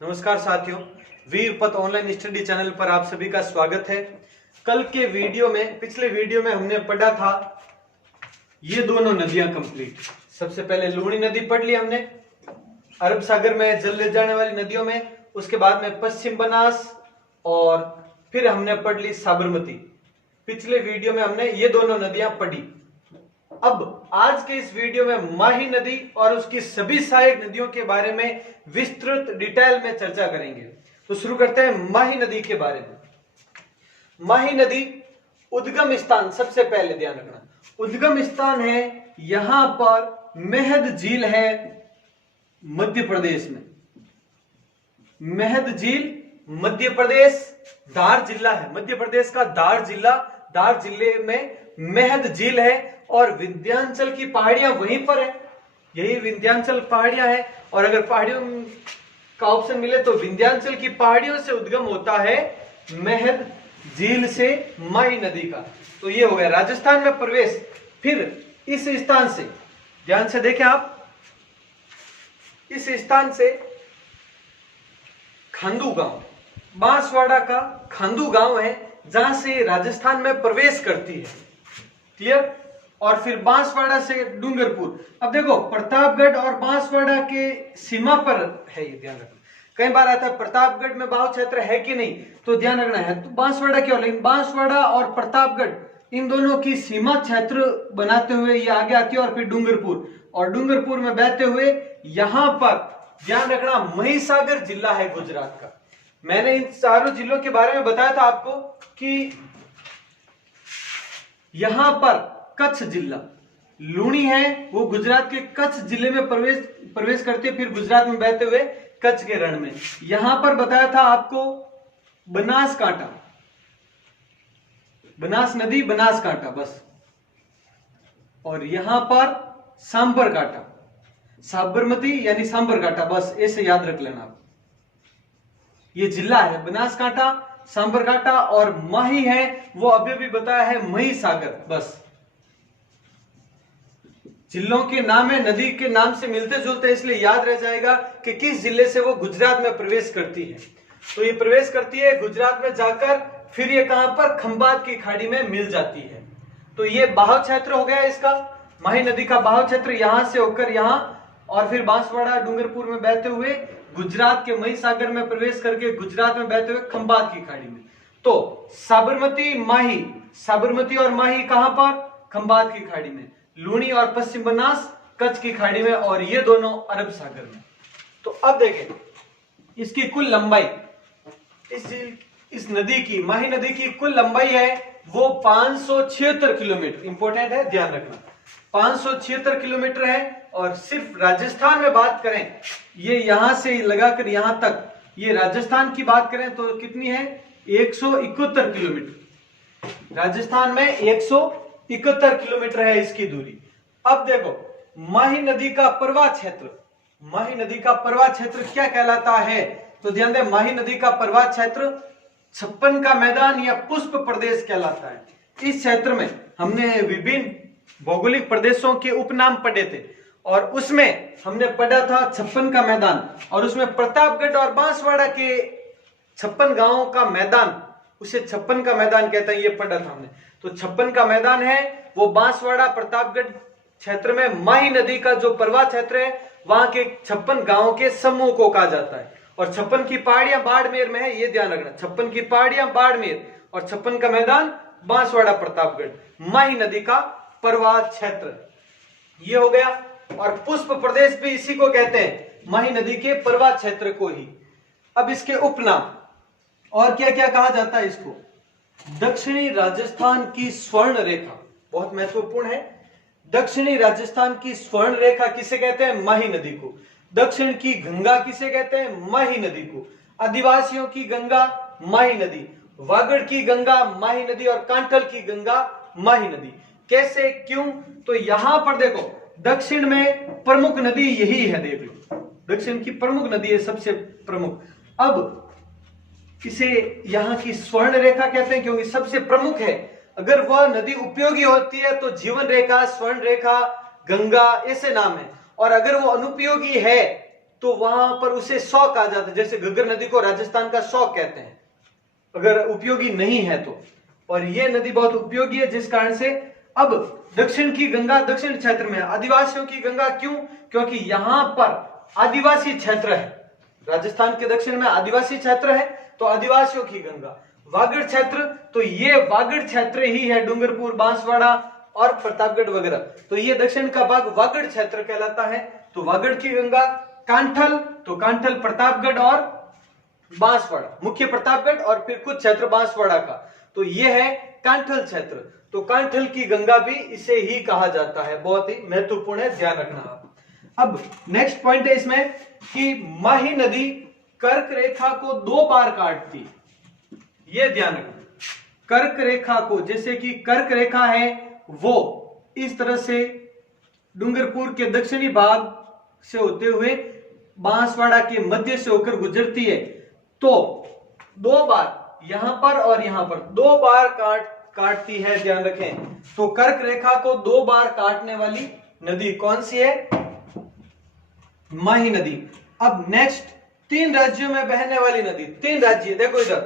नमस्कार साथियों, वीर पथ ऑनलाइन स्टडी चैनल पर आप सभी का स्वागत है। कल के वीडियो में, पिछले वीडियो में हमने पढ़ा था ये दोनों नदियां कंप्लीट। सबसे पहले लूणी नदी पढ़ ली हमने, अरब सागर में जल ले जाने वाली नदियों में। उसके बाद में पश्चिम बनास और फिर हमने पढ़ ली साबरमती। पिछले वीडियो में हमने ये दोनों नदियां पढ़ी। अब आज के इस वीडियो में माही नदी और उसकी सभी सहायक नदियों के बारे में विस्तृत डिटेल में चर्चा करेंगे। तो शुरू करते हैं माही नदी के बारे में। माही नदी उद्गम स्थान, सबसे पहले ध्यान रखना, उद्गम स्थान है यहां पर मेहद झील है मध्य प्रदेश में। मेहद झील मध्य प्रदेश, धार जिला है मध्य प्रदेश का, धार जिला, धार जिले में मेहद झील है। और विंध्याचल की पहाड़ियां वहीं पर है, यही विंध्याचल पहाड़ियां हैं। और अगर पहाड़ियों का ऑप्शन मिले तो विंध्याचल की पहाड़ियों से उद्गम होता है मेहद झील से माही नदी का। तो ये हो गया राजस्थान में प्रवेश। फिर इस स्थान से, ध्यान से देखें आप, इस स्थान से खांदू गांव, बांसवाड़ा का खांदू गांव है जहां से राजस्थान में प्रवेश करती है। क्लियर? और फिर बांसवाड़ा से डूंगरपुर। अब देखो प्रतापगढ़ और बांसवाड़ा के सीमा पर है, ये ध्यान रखना। कई बार आता है प्रतापगढ़ में बाहुल क्षेत्र है कि नहीं, तो ध्यान रखना है। तो बांसवाड़ा क्यों, लेकिन बांसवाड़ा और प्रतापगढ़ इन दोनों की सीमा क्षेत्र बनाते हुए ये आगे आती है। और फिर डूंगरपुर, और डूंगरपुर में बहते हुए यहां पर ध्यान रखना महिसागर जिला है गुजरात का। मैंने इन चारों जिलों के बारे में बताया था आपको कि यहां पर कच्छ जिला, लूणी है वो गुजरात के कच्छ जिले में प्रवेश करती है, फिर गुजरात में बहते हुए कच्छ के रण में। यहां पर बताया था आपको बनासकांठा, बनास नदी, बनासकांठा बस। और यहां पर सांबरकांठा, साबरमती यानी सांबरकांठा, बस ऐसे याद रख लेना आप। ये जिला है बनासकांठा, सांबरकांठा। और माही है वो अभी भी बताया है महिसागर, बस। जिलों के नाम है नदी के नाम से मिलते जुलते, इसलिए याद रह जाएगा कि किस जिले से वो गुजरात में प्रवेश करती है। तो ये प्रवेश करती है गुजरात में जाकर, फिर ये कहां पर खंबात की खाड़ी में मिल जाती है। तो ये बाहुल क्षेत्र हो गया इसका, माही नदी का बाहुल क्षेत्र, यहां से होकर यहां, और फिर बांसवाड़ा डूंगरपुर में बहते हुए गुजरात के महिसागर में प्रवेश करके गुजरात में बहते हुए खंबात की खाड़ी में। तो साबरमती, माही, साबरमती और माही कहां पर? खंबात की खाड़ी में। लूणी और पश्चिम बनास कच्छ की खाड़ी में, और ये दोनों अरब सागर में। तो अब देखें इसकी कुल लंबाई, इस नदी की, माही नदी की कुल लंबाई है वो 576 किलोमीटर। इंपॉर्टेंट है, ध्यान रखना, 576 किलोमीटर है। और सिर्फ राजस्थान में बात करें, ये यहां से लगाकर यहां तक, ये राजस्थान की बात करें तो कितनी है? 171 किलोमीटर। राजस्थान में 171 किलोमीटर है इसकी दूरी। अब देखो माही नदी का प्रवाह क्षेत्र, माही नदी का प्रवाह क्षेत्र क्या कहलाता है? तो ध्यान दें, माही नदी का प्रवाह क्षेत्र 56 का मैदान या पुष्प प्रदेश कहलाता है। इस क्षेत्र में हमने विभिन्न भौगोलिक प्रदेशों के उपनाम पढ़े थे, और उसमें हमने पढ़ा था 56 का मैदान, और उसमें प्रतापगढ़ और बांसवाड़ा के 56 गांवों का मैदान, उसे 56 का मैदान कहते हैं, ये पढ़ा था हमने। तो 56 का मैदान है वो बांसवाड़ा प्रतापगढ़ क्षेत्र में। माही नदी का जो प्रवाह क्षेत्र है वहां के 56 गांवों के समूह को कहा जाता है। और 56 की पहाड़ियां बाड़मेर में है, ये ध्यान रखना, 56 की पहाड़ियां बाड़मेर और 56 का मैदान बांसवाड़ा प्रतापगढ़, माही नदी का प्रवाह क्षेत्र ये हो गया। और पुष्प प्रदेश भी इसी को कहते हैं, माही नदी के प्रवाह क्षेत्र को ही। अब इसके उपनाम और क्या क्या कहा जाता है इसको? दक्षिणी राजस्थान की स्वर्ण रेखा, बहुत महत्वपूर्ण है। दक्षिणी राजस्थान की स्वर्ण रेखा किसे कहते हैं? माही नदी को। दक्षिण की गंगा किसे कहते हैं? माही नदी को। आदिवासियों की गंगा माही नदी, वागड़ की गंगा माही नदी, और कांठल की गंगा माही नदी। कैसे, क्यों? तो यहां पर देखो दक्षिण में प्रमुख नदी यही है, देख लो, दक्षिण की प्रमुख नदी है, सबसे प्रमुख। अब इसे यहाँ की स्वर्ण रेखा कहते हैं क्योंकि सबसे प्रमुख है। अगर वह नदी उपयोगी होती है तो जीवन रेखा, स्वर्ण रेखा, गंगा, ऐसे नाम है। और अगर वो अनुपयोगी है तो वहां पर उसे सौ कहा जाता है, जैसे घग्गर नदी को राजस्थान का सौ कहते हैं अगर उपयोगी नहीं है तो। और यह नदी बहुत उपयोगी है, जिस कारण से अब दक्षिण की गंगा दक्षिण क्षेत्र में, आदिवासियों की गंगा क्यों? क्योंकि यहां पर आदिवासी क्षेत्र है, राजस्थान के दक्षिण में आदिवासी क्षेत्र है तो आदिवासियों की गंगा। वागड़ क्षेत्र, तो ये वागड़ क्षेत्र ही है, डूंगरपुर, बांसवाड़ा और प्रतापगढ़ वगैरह, तो ये दक्षिण का भाग वागड़ क्षेत्र कहलाता है, तो वागड़ की गंगा। कांठल, तो कांठल प्रतापगढ़ और बांसवाड़ा, मुख्य प्रतापगढ़ और फिर कुछ क्षेत्र बांसवाड़ा का, तो ये है कांठल क्षेत्र। तो कांठल की गंगा भी इसे ही कहा जाता है, बहुत ही महत्वपूर्ण है, ध्यान रखना आप। अब नेक्स्ट पॉइंट है इसमें कि माही नदी कर्क रेखा को 2 बार काटती, ये ध्यान रखना। कर्क रेखा को, जैसे कि कर्क रेखा है वो इस तरह से डूंगरपुर के दक्षिणी भाग से होते हुए बांसवाड़ा के मध्य से होकर गुजरती है, तो 2 बार यहां पर और यहां पर 2 बार काटती है, ध्यान रखें। तो कर्क रेखा को 2 बार काटने वाली नदी कौन सी है? माही नदी। अब नेक्स्ट, 3 राज्यों में बहने वाली नदी, 3 राज्य देखो इधर,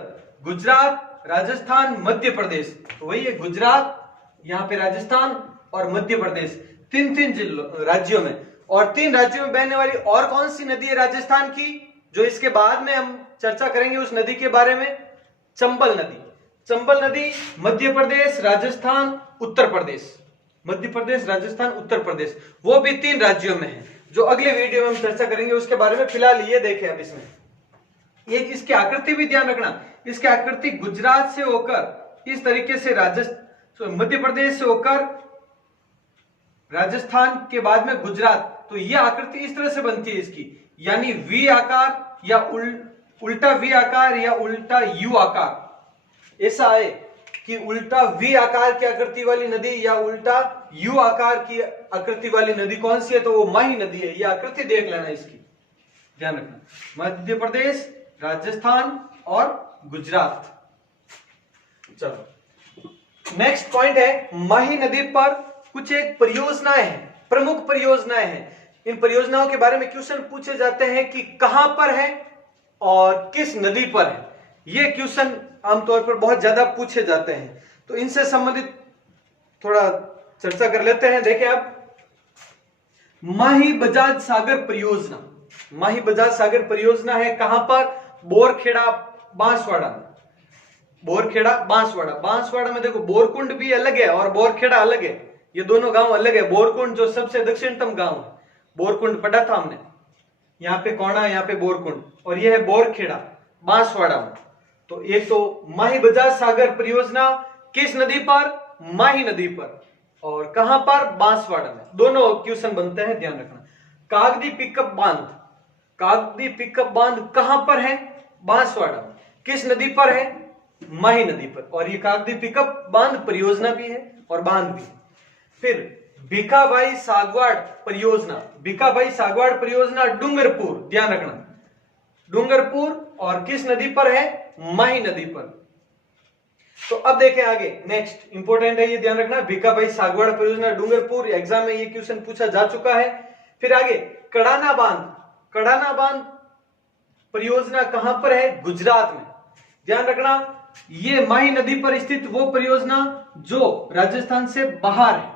गुजरात, राजस्थान, मध्य प्रदेश, तो वही है गुजरात, यहां पे राजस्थान और मध्य प्रदेश, 3 जिलों राज्यों में। और 3 राज्यों में बहने वाली और कौन सी नदी है राजस्थान की, जो इसके बाद में हम चर्चा करेंगे उस नदी के बारे में? चंबल नदी। चंबल नदी मध्य प्रदेश, राजस्थान, उत्तर प्रदेश, मध्य प्रदेश, राजस्थान, उत्तर प्रदेश, वो भी 3 राज्यों में है, जो अगले वीडियो में हम चर्चा करेंगे उसके बारे में। फिलहाल ये देखें अब इसमें, ये इसकी आकृति भी ध्यान रखना, इसकी आकृति गुजरात से होकर इस तरीके से मध्य प्रदेश से होकर राजस्थान के बाद में गुजरात, तो यह आकृति इस तरह से बनती है इसकी, यानी वी आकार या उल्टा वी आकार या उल्टा यू आकार, ऐसा है कि उल्टा वी आकार की आकृति वाली नदी या उल्टा यू आकार की आकृति वाली नदी कौन सी है? तो वो माही नदी है। ये आकृति देख लेना, इसकी ध्यान रखना, मध्य प्रदेश, राजस्थान और गुजरात। चलो नेक्स्ट पॉइंट है, माही नदी पर कुछ एक परियोजनाएं हैं, प्रमुख परियोजनाएं हैं। इन परियोजनाओं के बारे में क्वेश्चन पूछे जाते हैं कि कहां पर है और किस नदी पर है। ये क्वेश्चन आमतौर पर बहुत ज्यादा पूछे जाते हैं, तो इनसे संबंधित थोड़ा चर्चा कर लेते हैं। देखिए आप, माही बजाज सागर परियोजना, माही बजाज सागर परियोजना है कहां पर? बोरखेड़ा, बांसवाड़ा, बोरखेड़ा, बांसवाड़ा। बांसवाड़ा में देखो बोरकुंड भी अलग है और बोरखेड़ा अलग है, ये दोनों गांव अलग है। बोरकुंड जो सबसे दक्षिणतम गांव है, बोरकुंड पढ़ा था हमने, यहाँ पे कोणा, यहाँ पे बोरकुंड, और ये है बोरखेड़ा बांसवाड़ा में। तो एक तो माही बजाज सागर परियोजना किस नदी पर? माही नदी पर। और कहां पर? बांसवाड़ा में। दोनों क्वेश्चन बनते हैं, ध्यान रखना। कागदी पिकअप बांध, कागदी पिकअप बांध कहां पर है? बांसवाड़ा में। किस नदी पर है? माही नदी पर। और ये कागदी पिकअप बांध परियोजना भी है और बांध भी है। फिर भीखाबाई सागवाड़ परियोजना, भीखाबाई सागवाड़ परियोजना डूंगरपुर, ध्यान रखना, डूंगरपुर, और किस नदी पर है? माही नदी पर। तो अब देखें आगे, नेक्स्ट इंपोर्टेंट है, ये ध्यान रखना, भीखाबाई सागवाड़ परियोजना डूंगरपुर, एग्जाम में ये क्वेश्चन पूछा जा चुका है। फिर आगे कड़ाना बांध, कड़ाना बांध परियोजना कहां पर है? गुजरात में। ध्यान रखना, ये माही नदी पर स्थित वो परियोजना जो राजस्थान से बाहर है,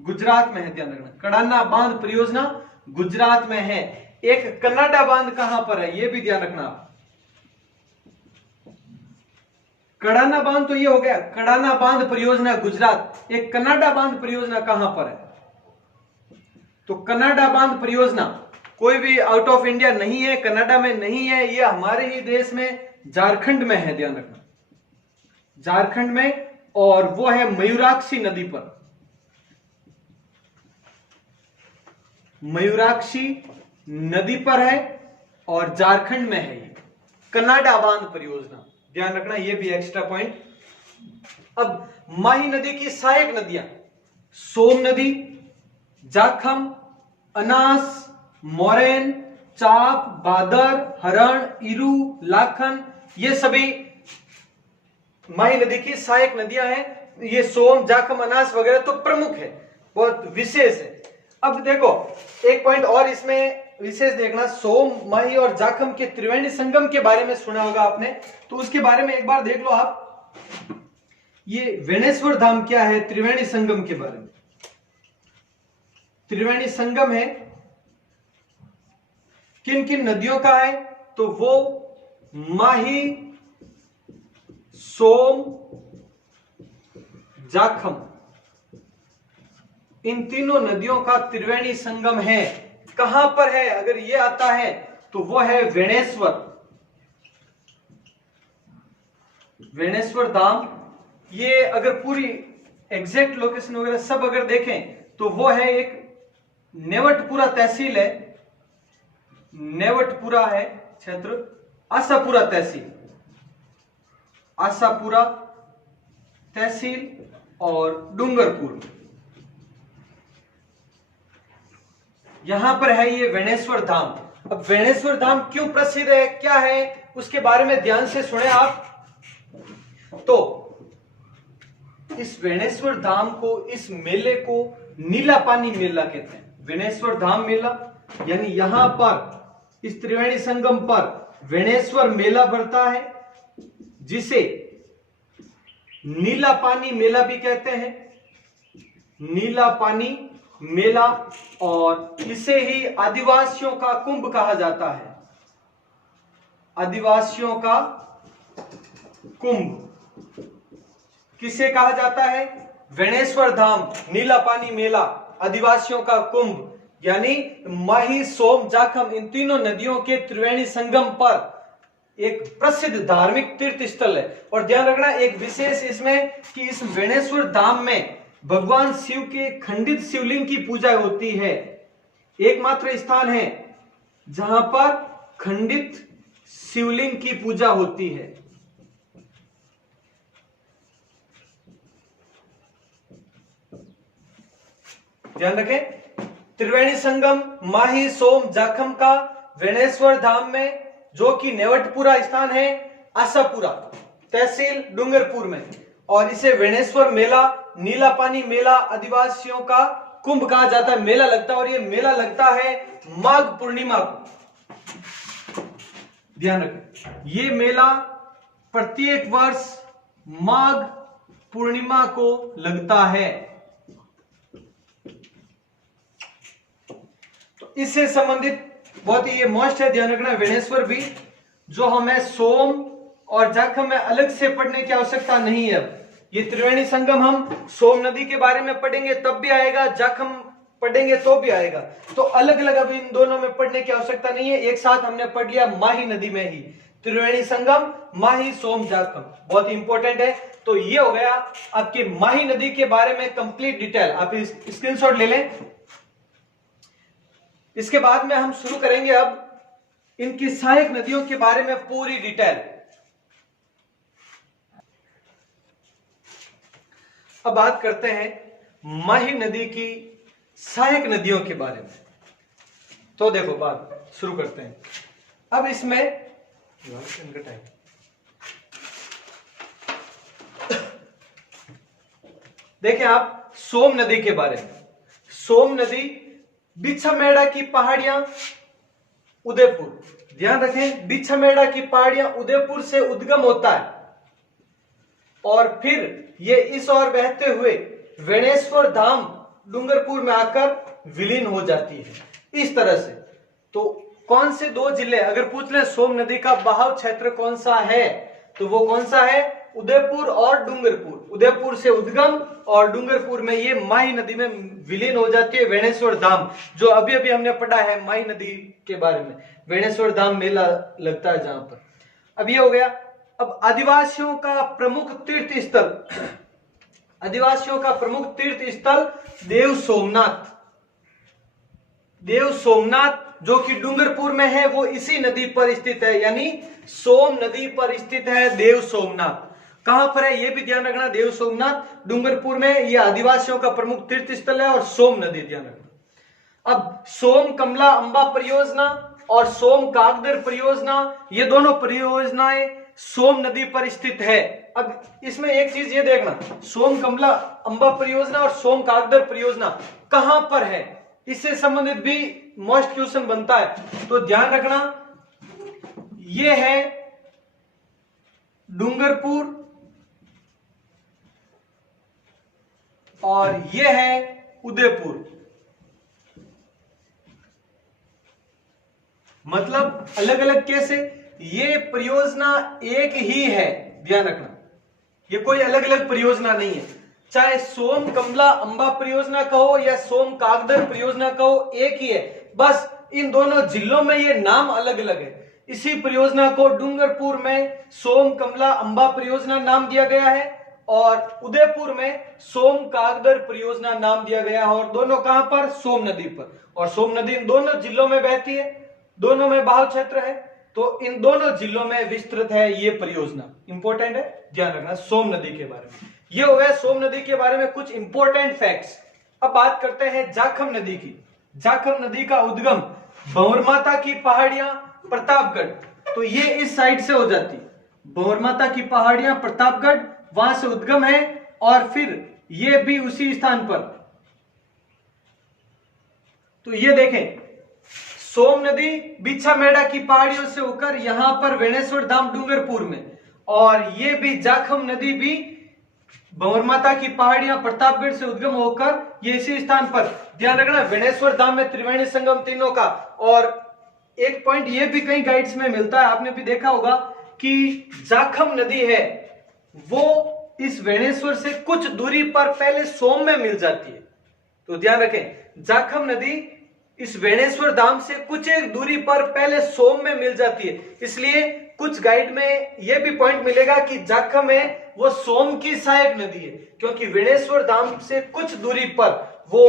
गुजरात में है, ध्यान रखना। कड़ाना बांध परियोजना गुजरात में है। एक कन्नाडा बांध कहां पर है, ये भी ध्यान रखना आप। कड़ाना बांध तो ये हो गया, कड़ाना बांध परियोजना गुजरात। एक कन्नाडा बांध परियोजना कहां पर है? तो कन्नाडा बांध परियोजना कोई भी आउट ऑफ इंडिया नहीं है, कनाडा में नहीं है, ये हमारे ही देश में झारखंड में है, ध्यान रखना, झारखंड में, और वो है मयूराक्षी नदी पर। मयूराक्षी नदी पर है और झारखंड में है ये कन्नाडा बांध परियोजना, ध्यान रखना, ये भी एक्स्ट्रा पॉइंट। अब माही नदी की सहायक नदियां, सोम नदी, जाखम, अनास, मोरेन, चाप, बादर, हरण, इरू, लाखन, ये सभी माही नदी की सहायक नदियां हैं। ये सोम, जाखम, अनास वगैरह तो प्रमुख है, बहुत विशेष है। अब देखो एक पॉइंट और इसमें विशेष देखना, सोम, माही और जाखम के त्रिवेणी संगम के बारे में सुना होगा आपने, तो उसके बारे में एक बार देख लो आप। ये वेणेश्वर धाम क्या है, त्रिवेणी संगम के बारे में। त्रिवेणी संगम है किन किन नदियों का है, तो वो माही, सोम, जाखम, इन तीनों नदियों का त्रिवेणी संगम है। कहां पर है, अगर ये आता है तो वो है वेणेश्वर, वेणेश्वर धाम। ये अगर पूरी एग्जैक्ट लोकेशन वगैरह सब अगर देखें तो वो है एक नेवटपुरा तहसील है, नेवटपुरा है क्षेत्र, आशापुरा तहसील, आशापुरा तहसील और डूंगरपुर, यहां पर है ये वेणेश्वर धाम। अब वेणेश्वर धाम क्यों प्रसिद्ध है, क्या है, उसके बारे में ध्यान से सुने आप। तो इस वेणेश्वर धाम को, इस मेले को नीला पानी मेला कहते हैं। वेणेश्वर धाम मेला यानी यहां पर इस त्रिवेणी संगम पर वेणेश्वर मेला भरता है, जिसे नीला पानी मेला भी कहते हैं, नीला पानी मेला। और इसे ही आदिवासियों का कुंभ कहा जाता है, आदिवासियों का कुंभ किसे कहा जाता है, वेणेश्वर धाम, नीला पानी मेला, आदिवासियों का कुंभ। यानी माही, सोम, जाखम इन तीनों नदियों के त्रिवेणी संगम पर एक प्रसिद्ध धार्मिक तीर्थ स्थल है। और ध्यान रखना एक विशेष इसमें कि इस वेणेश्वर धाम में भगवान शिव के खंडित शिवलिंग की पूजा होती है। एकमात्र स्थान है जहां पर खंडित शिवलिंग की पूजा होती है। ध्यान रखें, त्रिवेणी संगम माही, सोम, जाखम का वेणेश्वर धाम में, जो कि नेवटपुरा स्थान है, आशापुरा तहसील डूंगरपुर में, और इसे वेणेश्वर मेला, नीला पानी मेला, आदिवासियों का कुंभ कहा जाता है। मेला लगता है और ये मेला लगता है माघ पूर्णिमा को। ध्यान रखें, ये मेला प्रत्येक वर्ष माघ पूर्णिमा को लगता है। तो इससे संबंधित बहुत ही ये मोस्ट है, ध्यान रखना। वेणेश्वर भी जो हमें सोम और जाखम में अलग से पढ़ने की आवश्यकता नहीं है। ये त्रिवेणी संगम हम सोम नदी के बारे में पढ़ेंगे तब भी आएगा, जाखम पढ़ेंगे तो भी आएगा, तो अलग अलग अब इन दोनों में पढ़ने की आवश्यकता नहीं है। एक साथ हमने पढ़ लिया माही नदी में ही, त्रिवेणी संगम, माही, सोम, जाखम, बहुत इंपॉर्टेंट है। तो ये हो गया आपकी माही नदी के बारे में कंप्लीट डिटेल, आप स्क्रीनशॉट ले लें। इसके बाद में हम शुरू करेंगे अब इनकी सहायक नदियों के बारे में पूरी डिटेल। अब बात करते हैं माही नदी की सहायक नदियों के बारे में। तो देखो बात शुरू करते हैं। अब इसमें देखें आप सोम नदी के बारे में। सोम नदी बिछमेड़ा की पहाड़ियां, उदयपुर, ध्यान रखें, बिछमेड़ा की पहाड़ियां उदयपुर से उद्गम होता है और फिर ये इस ओर बहते हुए वेणेश्वर धाम डूंगरपुर में आकर विलीन हो जाती है। इस तरह से तो कौन से दो जिले, अगर पूछ ले सोम नदी का बहाव क्षेत्र कौन सा है, तो वो कौन सा है, उदयपुर और डूंगरपुर। उदयपुर से उद्गम और डूंगरपुर में ये माही नदी में विलीन हो जाती है वेणेश्वर धाम, जो अभी अभी हमने पढ़ा है माही नदी के बारे में। वेणेश्वर धाम मेला लगता है जहां पर। अब ये हो गया। अब आदिवासियों का प्रमुख तीर्थ स्थल, आदिवासियों का प्रमुख तीर्थ स्थल देव सोमनाथ। देव सोमनाथ जो कि डूंगरपुर में है, वो इसी नदी पर स्थित है, यानी सोम नदी पर स्थित है देव सोमनाथ। कहां पर है ये भी ध्यान रखना, देव सोमनाथ डूंगरपुर में, ये आदिवासियों का प्रमुख तीर्थ स्थल है और सोम नदी ध्यान रखना। अब सोम कमला अंबा परियोजना और सोम कागदर परियोजना, ये दोनों परियोजनाएं सोम नदी पर स्थित है। अब इसमें एक चीज ये देखना, सोम कमला अंबा परियोजना और सोम कागदर परियोजना कहां पर है, इससे संबंधित भी मोस्ट क्वेश्चन बनता है। तो ध्यान रखना, ये है डूंगरपुर और ये है उदयपुर। मतलब अलग अलग कैसे? ये परियोजना एक ही है, ध्यान रखना, ये कोई अलग अलग परियोजना नहीं है। चाहे सोम कमला अंबा परियोजना कहो या सोम कागदर परियोजना कहो, एक ही है। बस इन दोनों जिलों में ये नाम अलग अलग है। इसी परियोजना को डूंगरपुर में सोम कमला अंबा परियोजना नाम दिया गया है और उदयपुर में सोम कागदर परियोजना नाम दिया गया है। और दोनों कहां पर? सोम नदी पर। और सोम नदी इन दोनों जिलों में बहती है, दोनों में बहाव क्षेत्र है, तो इन दोनों जिलों में विस्तृत है ये परियोजना। इंपॉर्टेंट है, ध्यान रखना सोम नदी के बारे में। ये हो गया सोम नदी के बारे में कुछ इंपॉर्टेंट फैक्ट्स। अब बात करते हैं जाखम नदी की। जाखम नदी का उद्गम भंवरमाता की पहाड़ियां, प्रतापगढ़, तो ये इस साइड से हो जाती। भंवरमाता की पहाड़ियां, प्रतापगढ़, वहां से उद्गम है और फिर ये भी उसी स्थान पर। तो ये देखें, सोम नदी बिछामेड़ा की पहाड़ियों से होकर यहां पर वेणेश्वर धाम डूंगरपुर में, और ये भी जाखम नदी भी भंवरमाता की पहाड़ियां प्रतापगढ़ से उद्गम होकर ये इसी स्थान पर। ध्यान रखना, वेणेश्वर धाम में त्रिवेणी संगम तीनों का। और एक पॉइंट ये भी कई गाइड्स में मिलता है, आपने भी देखा होगा कि जाखम नदी है वो इस वेणेश्वर से कुछ दूरी पर पहले सोम में मिल जाती है। तो ध्यान रखें, जाखम नदी इस वेणेश्वर धाम से कुछ एक दूरी पर पहले सोम में मिल जाती है। इसलिए कुछ गाइड में यह भी पॉइंट मिलेगा कि जाखम है वो सोम की सहायक नदी है, क्योंकि वेणेश्वर धाम से कुछ दूरी पर वो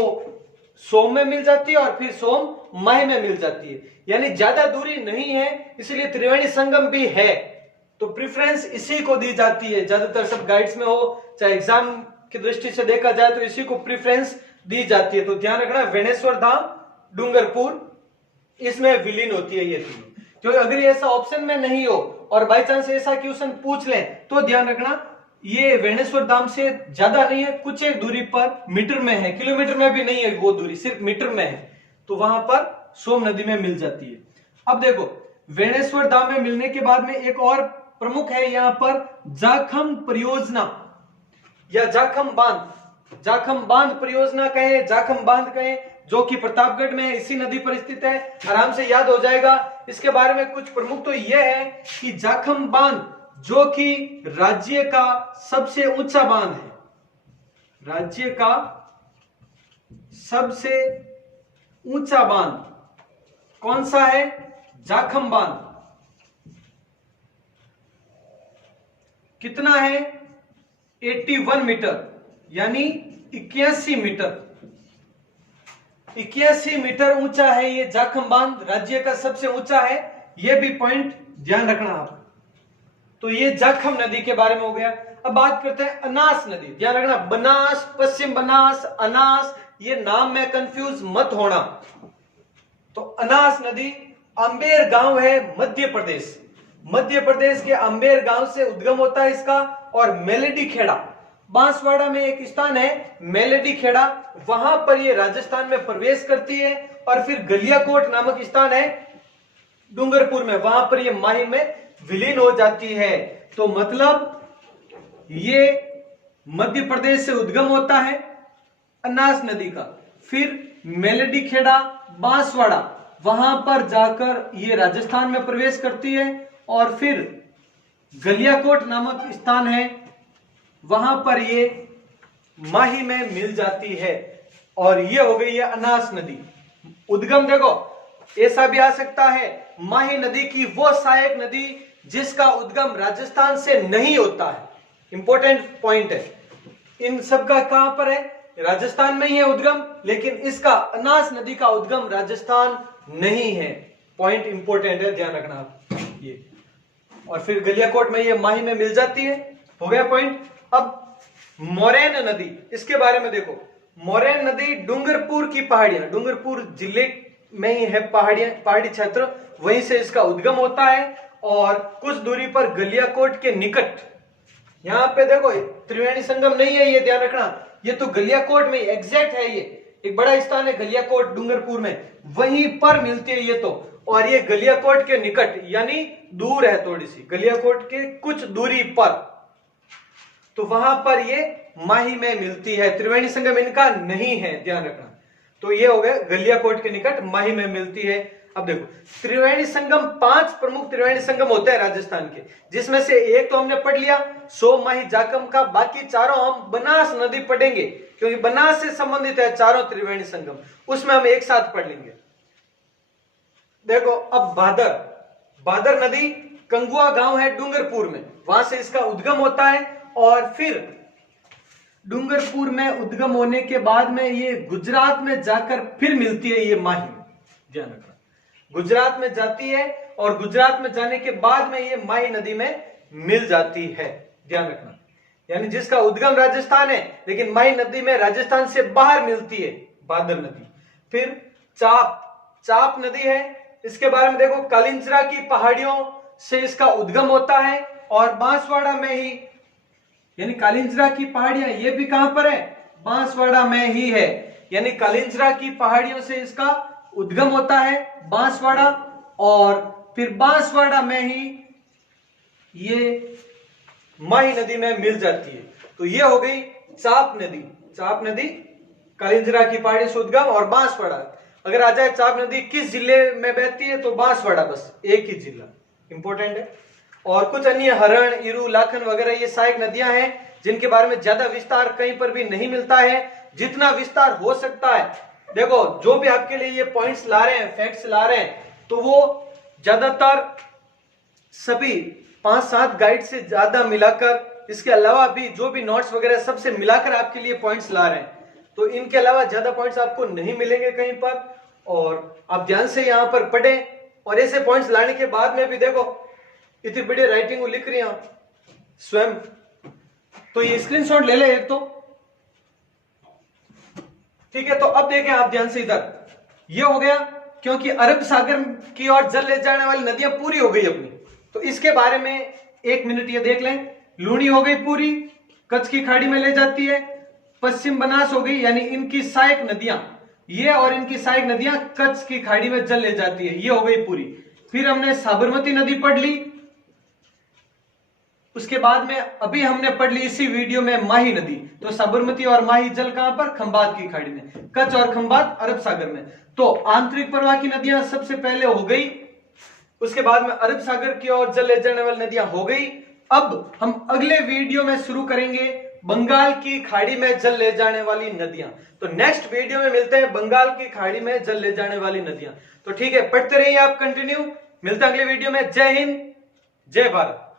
सोम में मिल जाती है और फिर सोम माह में मिल जाती है, यानी ज्यादा दूरी नहीं है, इसलिए त्रिवेणी संगम भी है। तो प्रेफरेंस इसी को दी जाती है, ज्यादातर सब गाइड्स में हो चाहे एग्जाम की दृष्टि से देखा जाए तो इसी को प्रेफरेंस दी जाती है। तो ध्यान रखना, वेणेश्वर धाम डूंगरपुर इसमें विलीन होती है ये तीनों। क्योंकि अगर ये ऐसा ऑप्शन में नहीं हो और बाई चांस ऐसा क्वेश्चन पूछ लें तो ध्यान रखना ये वेणेश्वर धाम से ज्यादा नहीं है, कुछ एक दूरी पर मीटर में है, किलोमीटर में भी नहीं है वो दूरी, सिर्फ मीटर में है, तो वहां पर सोम नदी में मिल जाती है। अब देखो, वेणेश्वर धाम में मिलने के बाद में एक और प्रमुख है यहाँ पर जाखम परियोजना या जाखम बांध। जाखम बांध परियोजना कहें, जाखम बांध कहें, जो कि प्रतापगढ़ में इसी नदी पर स्थित है, आराम से याद हो जाएगा। इसके बारे में कुछ प्रमुख तो यह है कि जाखम बांध जो कि राज्य का सबसे ऊंचा बांध है, राज्य का सबसे ऊंचा बांध कौन सा है? जाखम बांध। कितना है? 81 मीटर, यानी 81 मीटर, 81 मीटर ऊंचा है ये जाखम बांध, राज्य का सबसे ऊंचा है। ये भी पॉइंट ध्यान रखना आप। तो ये जाखम नदी के बारे में हो गया। अब बात करते हैं अनास नदी। ध्यान रखना, बनास, पश्चिम बनास, अनास, ये नाम में कंफ्यूज मत होना। तो अनास नदी अंबेर गांव है मध्य प्रदेश, मध्य प्रदेश के अंबेर गांव से उद्गम होता है इसका। और मेलेडी खेड़ा, बांसवाड़ा में एक स्थान है मेलेडी खेड़ा, वहां पर ये राजस्थान में प्रवेश करती है। और फिर गलियाकोट नामक स्थान है डूंगरपुर में, वहां पर ये माही में विलीन हो जाती है। तो मतलब ये मध्य प्रदेश से उद्गम होता है अनास नदी का, फिर मेलेडी खेड़ा, बांसवाड़ा, वहां पर जाकर ये राजस्थान में प्रवेश करती है। और फिर गलियाकोट नामक स्थान है, वहां पर ये माही में मिल जाती है। और ये हो गई है अनास नदी। उद्गम देखो ऐसा भी आ सकता है, माही नदी की वो सहायक नदी जिसका उद्गम राजस्थान से नहीं होता है। इंपॉर्टेंट पॉइंट है, इन सब का कहां पर है? राजस्थान में ही है उद्गम, लेकिन इसका अनास नदी का उद्गम राजस्थान नहीं है। पॉइंट इंपॉर्टेंट है, ध्यान रखना आप ये। और फिर गलियाकोट में ये माही में मिल जाती है, हो गया पॉइंट। अब मोरैन नदी, इसके बारे में देखो। मोरैन नदी डूंगरपुर की पहाड़ियां, डूंगरपुर जिले में ही है पहाड़ी क्षेत्र, वहीं से इसका उद्गम होता है। और कुछ दूरी पर गलियाकोट के निकट, यहां पे देखो त्रिवेणी संगम नहीं है ये ध्यान रखना, ये तो गलियाकोट में एग्जैक्ट है एक बड़ा स्थान है गलियाकोट डूंगरपुर में, वहीं पर मिलती है ये तो। और ये गलियाकोट के निकट यानी दूर है थोड़ी सी, गलियाकोट के कुछ दूरी पर, तो वहां पर ये माही में मिलती है। त्रिवेणी संगम इनका नहीं है, ध्यान रखना। तो ये हो गया गलियाकोट के निकट माही में मिलती है। अब देखो त्रिवेणी संगम, 5 प्रमुख त्रिवेणी संगम होते हैं राजस्थान के, जिसमें से एक तो हमने पढ़ लिया सो माही जाकम का, बाकी चारों हम बनास नदी पढ़ेंगे क्योंकि बनास से संबंधित है चारों त्रिवेणी संगम, उसमें हम एक साथ पढ़ लेंगे। देखो अब भादर, भादर नदी कंगुआ गांव है डूंगरपुर में, वहां से इसका उद्गम होता है और फिर डूंगरपुर में उद्गम होने के बाद में ये गुजरात में जाकर फिर मिलती है ये माही, ध्यान रखना। गुजरात में जाती है और गुजरात में जाने के बाद में ये माही नदी में मिल जाती है, ध्यान रखना। यानी जिसका उद्गम राजस्थान है लेकिन माही नदी में राजस्थान से बाहर मिलती है भादर नदी। फिर चाप, चाप नदी है, इसके बारे में देखो कालिंजरा की पहाड़ियों से इसका उद्गम होता है और बांसवाड़ा में ही, यानी कालिंजरा की पहाड़ियां ये भी कहां पर है, बांसवाड़ा में ही है। यानी कालिंजरा की पहाड़ियों से इसका उद्गम होता है बांसवाड़ा और फिर बांसवाड़ा में ही ये माही नदी में मिल जाती है। तो ये हो गई चाप नदी। चाप नदी कालिंजरा की पहाड़ी से उद्गम और बांसवाड़ा। अगर आ जाए चाप नदी किस जिले में बहती है तो बांसवाड़ा, बस एक ही जिला, इंपॉर्टेंट है। और कुछ अन्य हरण, इरू, लाखन वगैरह ये सहायक नदियां हैं जिनके बारे में ज्यादा विस्तार कहीं पर भी नहीं मिलता है। जितना विस्तार हो सकता है, देखो जो भी आपके लिए ये पॉइंट्स ला रहे हैं, फैक्ट्स ला रहे हैं, तो वो ज्यादातर सभी 5-7 गाइड से ज्यादा मिलाकर, इसके अलावा भी जो भी नोट्स वगैरह सबसे मिलाकर आपके लिए पॉइंट्स ला रहे हैं। तो इनके अलावा ज्यादा पॉइंट्स आपको नहीं मिलेंगे कहीं पर, और आप ध्यान से यहां पर पढ़ें। और ऐसे पॉइंट्स लाने के बाद में भी देखो इतनी बड़ी राइटिंग लिख रही हैं स्वयं, तो ये स्क्रीनशॉट ले ले एक तो, ठीक है। तो अब देखें आप ध्यान से इधर, ये हो गया क्योंकि अरब सागर की ओर जल ले जाने वाली नदियां पूरी हो गई अपनी। तो इसके बारे में 1 मिनट ये देख लें। लूनी हो गई पूरी, कच्छ की खाड़ी में ले जाती है। पश्चिम बनास हो गई, यानी इनकी सहायक नदियां, ये और इनकी सहायक नदियां कच्छ की खाड़ी में जल ले जाती है, ये हो गई पूरी। फिर हमने साबरमती नदी पढ़ ली, उसके बाद में अभी हमने पढ़ ली इसी वीडियो में माही नदी। तो साबरमती और माही जल कहां पर, खंबात की खाड़ी में, कच्छ और खंबात अरब सागर में। तो आंतरिक प्रवाह की नदियां सबसे पहले हो गई, उसके बाद में अरब सागर की ओर जल ले जाने वाली नदियां हो गई। अब हम अगले वीडियो में शुरू करेंगे बंगाल की खाड़ी में जल ले जाने वाली नदियां। तो नेक्स्ट वीडियो में मिलते हैं बंगाल की खाड़ी में जल ले जाने वाली नदियां। तो ठीक है, पढ़ते रहिए आप कंटिन्यू। मिलते हैं अगले वीडियो में। जय हिंद, जय भारत।